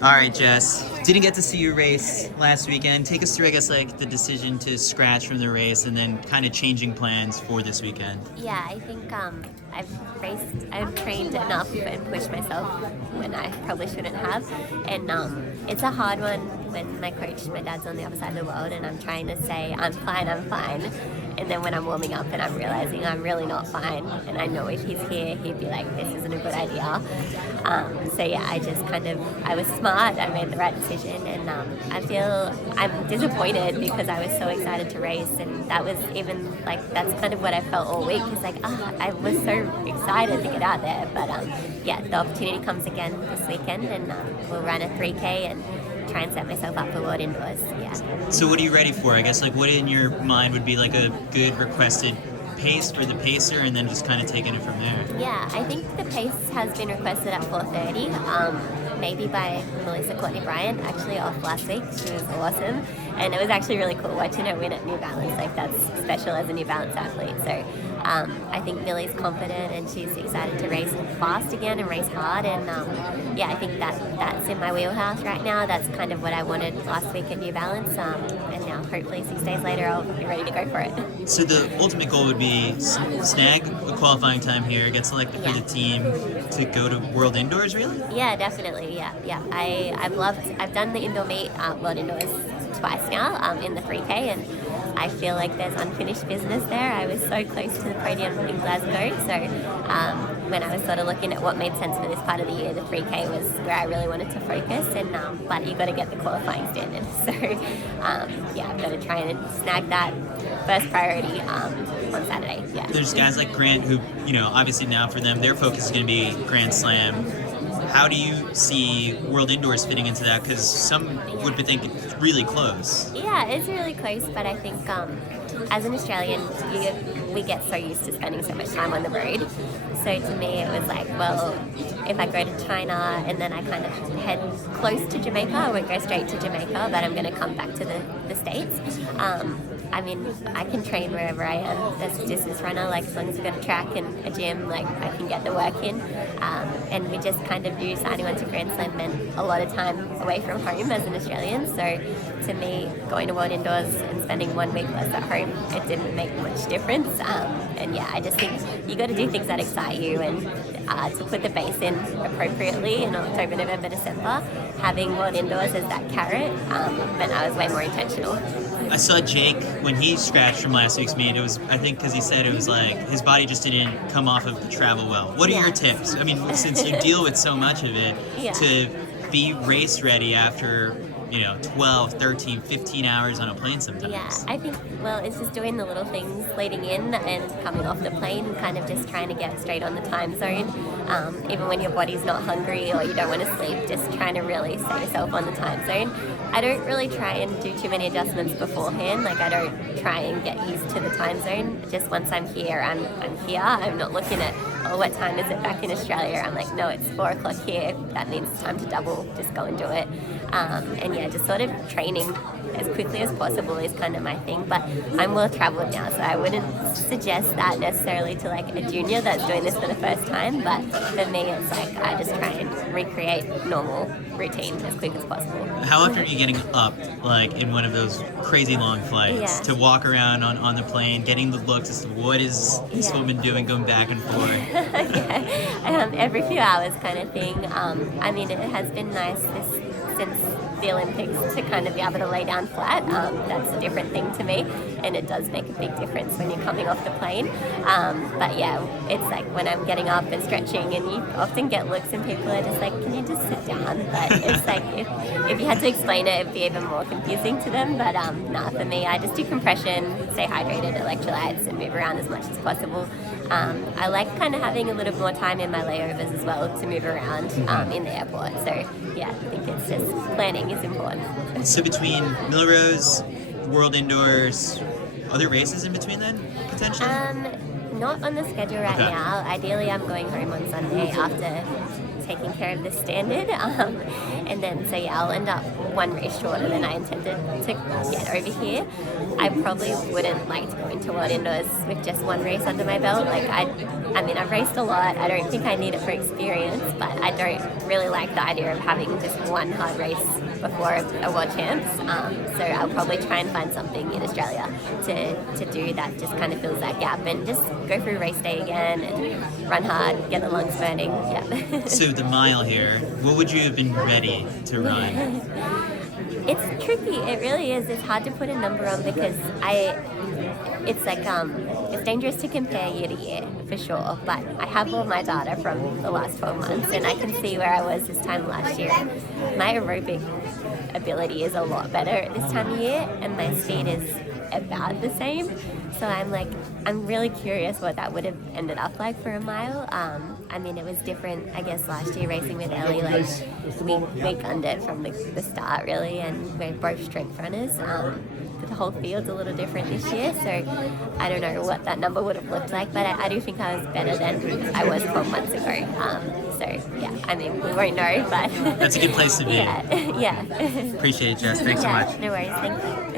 All right, Jess. Didn't get to see you race last weekend. Take us through, I guess, like the decision to scratch from the race and then kind of changing plans for this weekend. Yeah, I think I've trained enough and pushed myself when I probably shouldn't have. And it's a hard one when my dad's on the other side of the world and I'm trying to say, I'm fine. And then when I'm warming up and I'm realizing I'm really not fine, and I know if he's here, he'd be like, this isn't a good idea. So yeah, I was smart, I made the right decision, and I'm disappointed because I was so excited to race, and that was even like, that's kind of what I felt all week. It's like, I was so excited to get out there, but yeah, the opportunity comes again this weekend, and we'll run a 3K and try and set myself up for World Indoors. Yeah. So what are you ready for? I guess like what in your mind would be like a good requested pace for the pacer, and then just kind of taking it from there? Yeah, I think the pace has been requested at 4:30, maybe by Melissa Courtney Bryant, actually off last week. She was awesome, and it was actually really cool watching her win at New Balance. Like, that's special as a New Balance athlete. So I think Millie's confident and she's excited to race fast again and race hard, and yeah, I think that's in my wheelhouse right now. That's kind of what I wanted last week at New Balance, and now hopefully 6 days later I'll be ready to go for it. So the ultimate goal would be snag a qualifying time here, get selected for the team to go to World Indoors, really? Yeah, definitely. Yeah. I've done the indoor meet, World Indoors twice now, in the 3K, and I feel like there's unfinished business there. I was so close to the podium in Glasgow, so when I was sort of looking at what made sense for this part of the year, the 3K was where I really wanted to focus, and but you've got to get the qualifying standard. So yeah, I've got to try and snag that first priority on Saturday. Yeah. There's guys like Grant who, obviously now for them, their focus is going to be Grand Slam. How do you see World Indoors fitting into that? Because some would think it's really close. Yeah, it's really close, but I think as an Australian, we get so used to spending so much time on the road. So to me, it was like, well, if I go to China and then I kind of head close to Jamaica, I won't go straight to Jamaica, but I'm going to come back to the States. I mean, I can train wherever I am as a distance runner, like as long as we've got a track and a gym, like I can get the work in. And we just kind of knew signing on to Grand Slam meant a lot of time away from home as an Australian. So to me, going to World Indoors and spending 1 week less at home, it didn't make much difference. And yeah, I just think you got to do things that excite you, and to put the base in appropriately in October, November, December, having World Indoors as that carrot meant I was way more intentional. I saw Jake when he scratched from last week's meet. It was, I think, because he said it was like his body just didn't come off of the travel well. What are your tips? I mean, since you deal with so much of it, to be race ready after 12, 13, 15 hours on a plane sometimes. Yeah, I think, well, it's just doing the little things leading in and coming off the plane, kind of just trying to get straight on the time zone. Even when your body's not hungry or you don't want to sleep, just trying to really set yourself on the time zone. I don't really try and do too many adjustments beforehand. Like, I don't try and get used to the time zone. Just once I'm here, I'm here. I'm not looking at, what time is it back in Australia? I'm like, no, it's 4 o'clock here. That needs time to double. Just go and do it. And yeah, just sort of training as quickly as possible is kind of my thing. But I'm well traveled now, so I wouldn't suggest that necessarily to like a junior that's doing this for the first time. But for me, it's like I just try and recreate normal routine as quick as possible. How often are you getting up, like in one of those crazy long flights, to walk around on the plane, getting the looks as to what is this woman doing, going back and forth? Every few hours kind of thing. I mean, it has been nice since the Olympics to kind of be able to lay down flat. That's a different thing to me, and it does make a big difference when you're coming off the plane. But yeah, it's like when I'm getting up and stretching, and you often get looks and people are just like, can you just sit down? But it's like, if you had to explain it, it'd be even more confusing to them. But for me, I just do compression, stay hydrated, electrolytes, and move around as much as possible. I like kind of having a little more time in my layovers as well to move around in the airport. So yeah, I think it's just planning is important. So between Millrose, World Indoors, other races in between then, potentially? Not on the schedule right now. Ideally, I'm going home on Sunday after taking care of the standard. And then, so yeah, I'll end up one race shorter than I intended to get over here. I probably wouldn't like to go into World Indoors with just one race under my belt. Like, I mean, I've raced a lot. I don't think I need it for experience, but I don't really like the idea of having just one hard race before a World Champs. So I'll probably try and find something in Australia to do that just kind of fills that gap, and just go through race day again and run hard, get the lungs burning. Yeah. So the mile here, what would you have been ready to run? It's tricky. It really is. It's hard to put a number on because it's like it's dangerous to compare year to year for sure. But I have all my data from the last 12 months, and I can see where I was this time last year. My aerobic ability is a lot better at this time of year, and my speed is about the same. So I'm really curious what that would have ended up like for a mile. I mean, it was different, I guess, last year racing with Ellie. Like, we gunned it from the start, really, and we're both strength runners. The whole field's a little different this year, so I don't know what that number would have looked like, but I do think I was better than I was 12 months ago. So, yeah, I mean, we won't know, but... That's a good place to be. Yeah. Appreciate it, Jess. Thanks so much. No worries. Thank you.